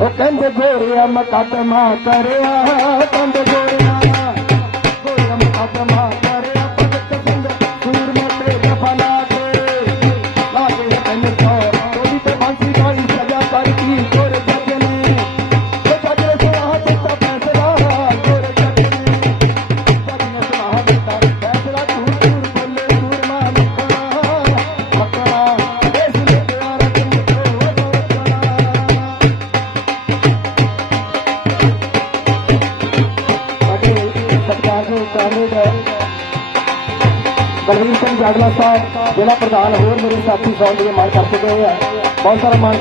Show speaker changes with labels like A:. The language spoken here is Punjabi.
A: ਉਹ ਕਹਿੰਦੇ ਗੋਰਿਆ ਮਕਦਮਾ ਕਰਿਆ ਕਹਿੰਦੇ ਗੋਰਿਆ ਸਰਕਾਰ ਬਲਵੀਰ ਸਿੰਘ ਜਾਗਲਾ ਸਾਹਿਬ, ਜ਼ਿਲ੍ਹਾ ਪ੍ਰਧਾਨ, ਹੋਰ ਮੇਰੇ ਸਾਥੀ ਸੌਂਦ ਦੇ ਮਾਨ ਕਰ ਚੁੱਕੇ ਆ। ਬਹੁਤ ਸਾਰਾ ਮਾਨ